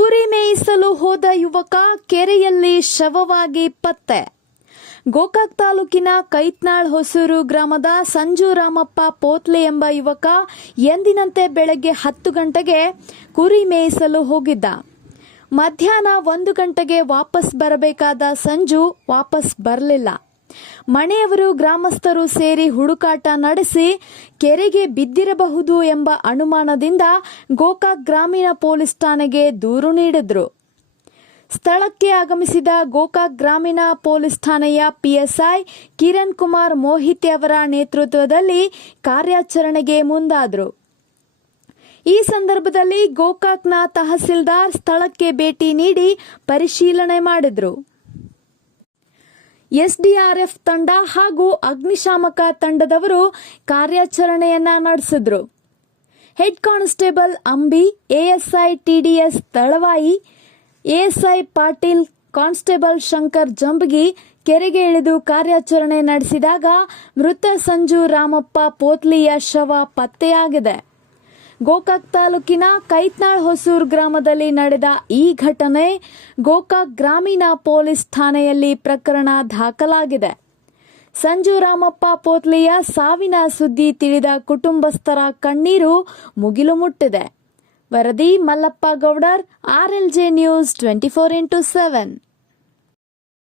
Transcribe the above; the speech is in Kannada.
ಕುರಿ ಮೇಯಿಸಲು ಹೋದ ಯುವಕ ಕೆರೆಯಲ್ಲಿ ಶವವಾಗಿ ಪತ್ತೆ. ಗೋಕಾಕ್ ತಾಲೂಕಿನ ಕೈತ್ನಾಳ್ ಹೊಸೂರು ಗ್ರಾಮದ ಸಂಜು ರಾಮಪ್ಪ ಪೋತ್ಲೆ ಎಂಬ ಯುವಕ ಎಂದಿನಂತೆ ಬೆಳಗ್ಗೆ ಹತ್ತು ಗಂಟೆಗೆ ಕುರಿ ಮೇಯಿಸಲು ಹೋಗಿದ್ದ. ಮಧ್ಯಾಹ್ನ ಒಂದು ಗಂಟೆಗೆ ವಾಪಸ್ ಬರಬೇಕಾದ ಸಂಜು ವಾಪಸ್ ಬರಲಿಲ್ಲ. ಮನೆಯವರು ಗ್ರಾಮಸ್ಥರು ಸೇರಿ ಹುಡುಕಾಟ ನಡೆಸಿ ಕೆರೆಗೆ ಬಿದ್ದಿರಬಹುದು ಎಂಬ ಅನುಮಾನದಿಂದ ಗೋಕಾಕ್ ಗ್ರಾಮೀಣ ಪೊಲೀಸ್ ಠಾಣೆಗೆ ದೂರು ನೀಡಿದ್ರು. ಸ್ಥಳಕ್ಕೆ ಆಗಮಿಸಿದ ಗೋಕಾಕ್ ಗ್ರಾಮೀಣ ಪೊಲೀಸ್ ಠಾಣೆಯ ಪಿಎಸ್ಐ ಕಿರಣ್ ಕುಮಾರ್ ಮೋಹಿತೆ ಅವರ ನೇತೃತ್ವದಲ್ಲಿ ಕಾರ್ಯಾಚರಣೆಗೆ ಮುಂದಾದರು. ಈ ಸಂದರ್ಭದಲ್ಲಿ ಗೋಕಾಕ್ನ ತಹಸೀಲ್ದಾರ್ ಸ್ಥಳಕ್ಕೆ ಭೇಟಿ ನೀಡಿ ಪರಿಶೀಲನೆ ಮಾಡಿದ್ರು. ಎಸ್ಡಿಆರ್ಎಫ್ ತಂಡ ಹಾಗೂ ಅಗ್ನಿಶಾಮಕ ತಂಡದವರು ಕಾರ್ಯಾಚರಣೆಯನ್ನ ನಡೆಸಿದ್ರು. Head constable Ambi, ASI TDS Talawai, ASI Patil, constable Shankar Jambagi ಕೆರೆಗೆ ಇಳಿದು ಕಾರ್ಯಾಚರಣೆ ನಡೆಸಿದಾಗ ಮೃತ ಸಂಜು ರಾಮಪ್ಪ ಪೋತ್ಲಿಯ ಶವ ಪತ್ತೆಯಾಗಿದೆ. ಗೋಕಾಕ್ ತಾಲೂಕಿನ ಕೈತ್ನಾಳ್ ಹೊಸೂರ್ ಗ್ರಾಮದಲ್ಲಿ ನಡೆದ ಈ ಘಟನೆ ಗೋಕಾಕ್ ಗ್ರಾಮೀಣ ಪೊಲೀಸ್ ಠಾಣೆಯಲ್ಲಿ ಪ್ರಕರಣ ದಾಖಲಾಗಿದೆ. ಸಂಜು ರಾಮಪ್ಪ ಪೋತ್ಲಿಯ ಸಾವಿನ ಸುದ್ದಿ ತಿಳಿದ ಕುಟುಂಬಸ್ಥರ ಕಣ್ಣೀರು ಮುಗಿಲು ಮುಟ್ಟಿದೆ. ವರದಿ Mallappa Gowdar RLJ news twenty four into seven.